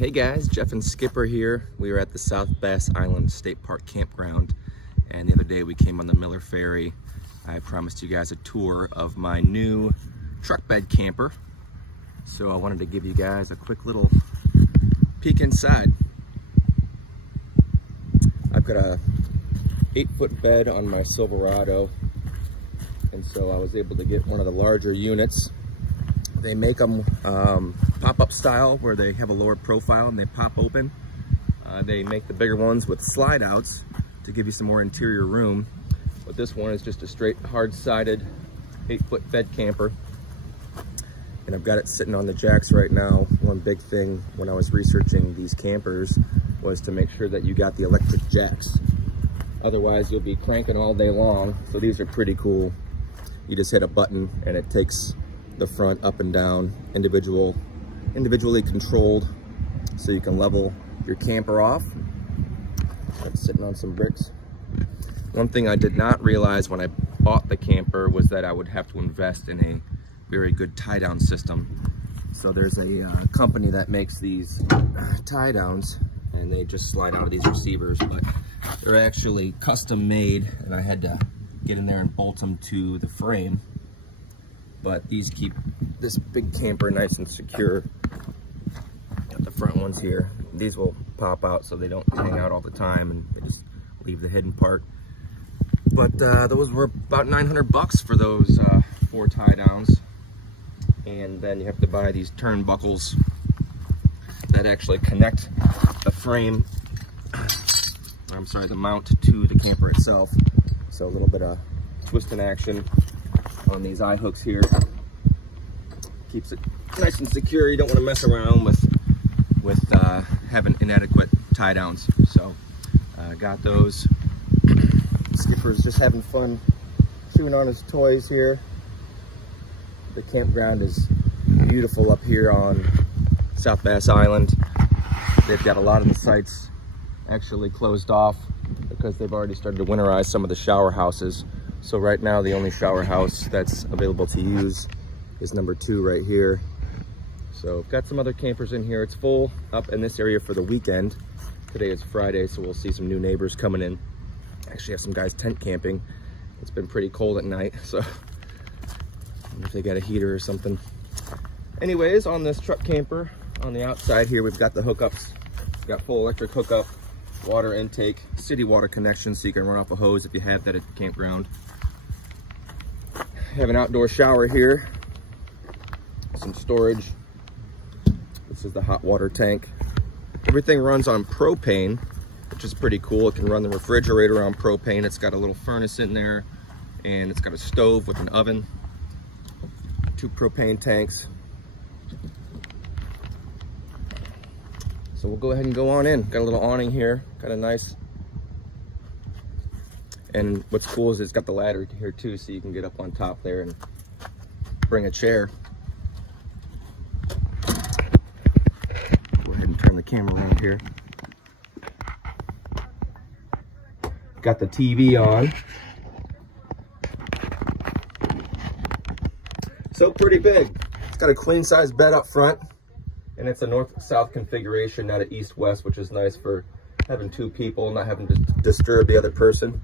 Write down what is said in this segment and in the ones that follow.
Hey guys, Jeff and Skipper here. We were at the South Bass Island State Park campground, and the other day we came on the Miller Ferry. I promised you guys a tour of my new truck bed camper, so I wanted to give you guys a quick little peek inside. I've got a 8-foot bed on my Silverado, and so I was able to get one of the larger units. They make them pop-up style where they have a lower profile and they pop open. They make the bigger ones with slide outs to give you some more interior room. But this one is just a straight hard-sided 8-foot bed camper. And I've got it sitting on the jacks right now. One big thing when I was researching these campers was to make sure that you got the electric jacks. Otherwise you'll be cranking all day long. So these are pretty cool. You just hit a button and it takes the front up and down, individually controlled, so you can level your camper off. It's sitting on some bricks. One thing I did not realize when I bought the camper was that I would have to invest in a very good tie-down system. So there's a company that makes these tie-downs, and they just slide out of these receivers, but they're actually custom made, and I had to get in there and bolt them to the frame. But these keep this big camper nice and secure. Got the front ones here. These will pop out so they don't hang out all the time, and they just leave the hidden part. But those were about 900 bucks for those 4 tie downs. And then you have to buy these turnbuckles that actually connect the frame, the mount to the camper itself. So a little bit of twisting action on these eye hooks here. Keeps it nice and secure. You don't want to mess around with having inadequate tie downs. So got those. Skipper's just having fun chewing on his toys here. The campground is beautiful up here on South Bass Island. They've got a lot of the sites actually closed off because they've already started to winterize some of the shower houses. So right now the only shower house that's available to use is number 2 right here. So I've got some other campers in here. It's full up in this area for the weekend. Today is Friday, so we'll see some new neighbors coming in. Actually have some guys tent camping. It's been pretty cold at night, so I wonder if they got a heater or something. Anyways, on this truck camper, on the outside here, we've got the hookups. We've got full electric hookup, water intake, city water connection, so you can run off a hose if you have that at the campground. Have an outdoor shower here, some storage. This is the hot water tank. Everything runs on propane, which is pretty cool. It can run the refrigerator on propane. It's got a little furnace in there, and it's got a stove with an oven, 2 propane tanks. So we'll go ahead and go on in. Got a little awning here, kind of nice. And what's cool is it's got the ladder here too, so you can get up on top there and bring a chair. Go ahead and turn the camera around here. Got the TV on. So pretty big. It's got a queen size bed up front, and it's a north-south configuration, not an east-west, which is nice for having 2 people, not having to disturb the other person.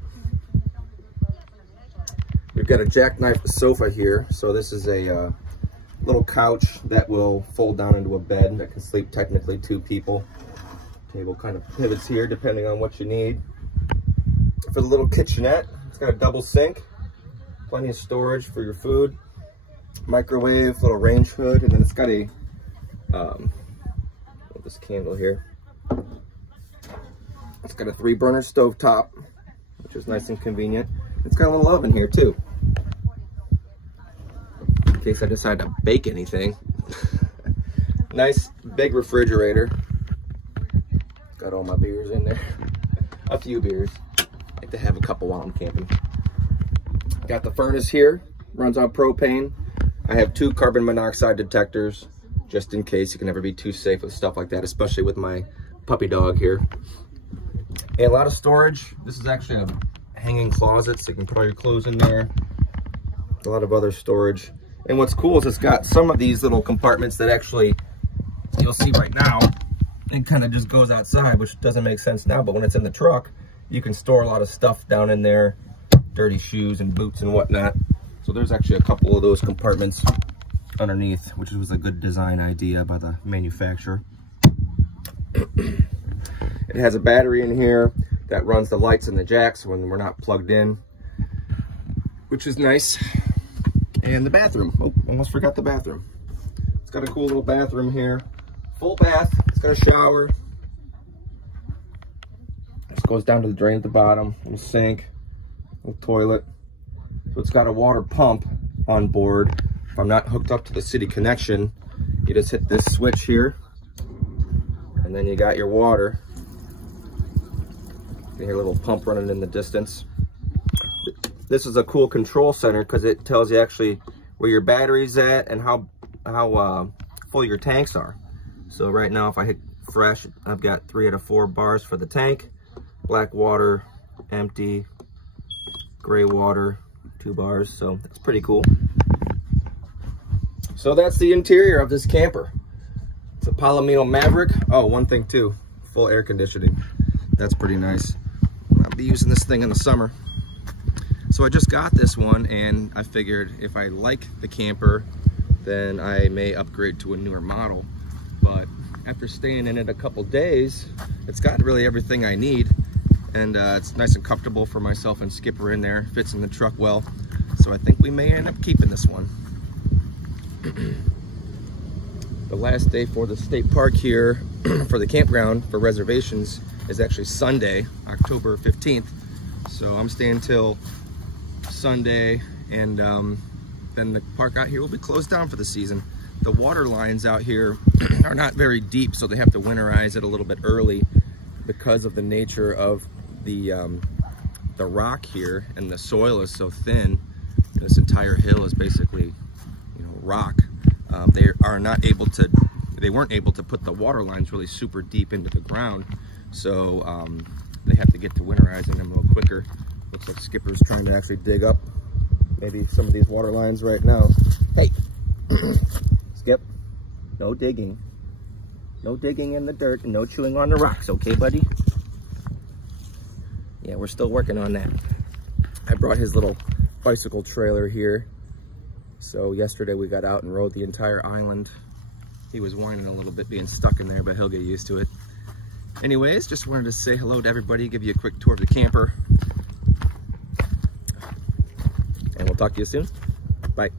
We've got a jackknife sofa here. So this is a little couch that will fold down into a bed that can sleep technically 2 people. Table kind of pivots here depending on what you need. For the little kitchenette, it's got a double sink, plenty of storage for your food, microwave, little range hood, and then it's got a this candle here. It's got a 3-burner stove top, which is nice and convenient. It's got a little oven here too, in case I decide to bake anything. Nice big refrigerator. Got all my beers in there. A few beers. I like to have a couple while I'm camping. Got the furnace here, runs on propane. I have 2 carbon monoxide detectors, just in case. You can never be too safe with stuff like that, especially with my puppy dog here. And a lot of storage. This is actually a hanging closet, so you can put all your clothes in there. A lot of other storage. And what's cool is it's got some of these little compartments that actually, you'll see right now, it kind of just goes outside, which doesn't make sense now, but when it's in the truck, you can store a lot of stuff down in there, dirty shoes and boots and whatnot. So there's actually a couple of those compartments underneath, which was a good design idea by the manufacturer. It has a battery in here that runs the lights and the jacks when we're not plugged in, which is nice. And the bathroom, oh, almost forgot the bathroom. It's got a cool little bathroom here. Full bath, it's got a shower. This goes down to the drain at the bottom, little sink, little toilet. So it's got a water pump on board. If I'm not hooked up to the city connection, you just hit this switch here, and then you got your water. You hear a little pump running in the distance. This is a cool control center because it tells you actually where your battery's at and how full your tanks are. So right now, if I hit fresh, I've got 3 out of 4 bars for the tank. Black water, empty. Gray water, 2 bars. So that's pretty cool. So that's the interior of this camper. It's a Palomino Maverick. Oh, one thing too, full air conditioning. That's pretty nice. I'll be using this thing in the summer. So I just got this one, and I figured if I like the camper, then I may upgrade to a newer model. But after staying in it a couple days, it's got really everything I need, and it's nice and comfortable for myself and Skipper in there. Fits in the truck well. So I think we may end up keeping this one. The last day for the state park here for the campground for reservations is actually Sunday, October 15th. So I'm staying till Sunday, and then the park out here will be closed down for the season. The water lines out here are not very deep, so they have to winterize it a little bit early because of the nature of the rock here, and the soil is so thin. This entire hill is basically, rock. They weren't able to put the water lines really super deep into the ground, so they have to get to winterizing them a little quicker. Looks like Skipper's trying to actually dig up maybe some of these water lines right now. Hey, Skip, no digging. No digging in the dirt and no chewing on the rocks, okay, buddy? Yeah, we're still working on that. I brought his little bicycle trailer here. So yesterday we got out and rode the entire island. He was whining a little bit being stuck in there, but he'll get used to it. Anyways, just wanted to say hello to everybody, give you a quick tour of the camper. And we'll talk to you soon. Bye.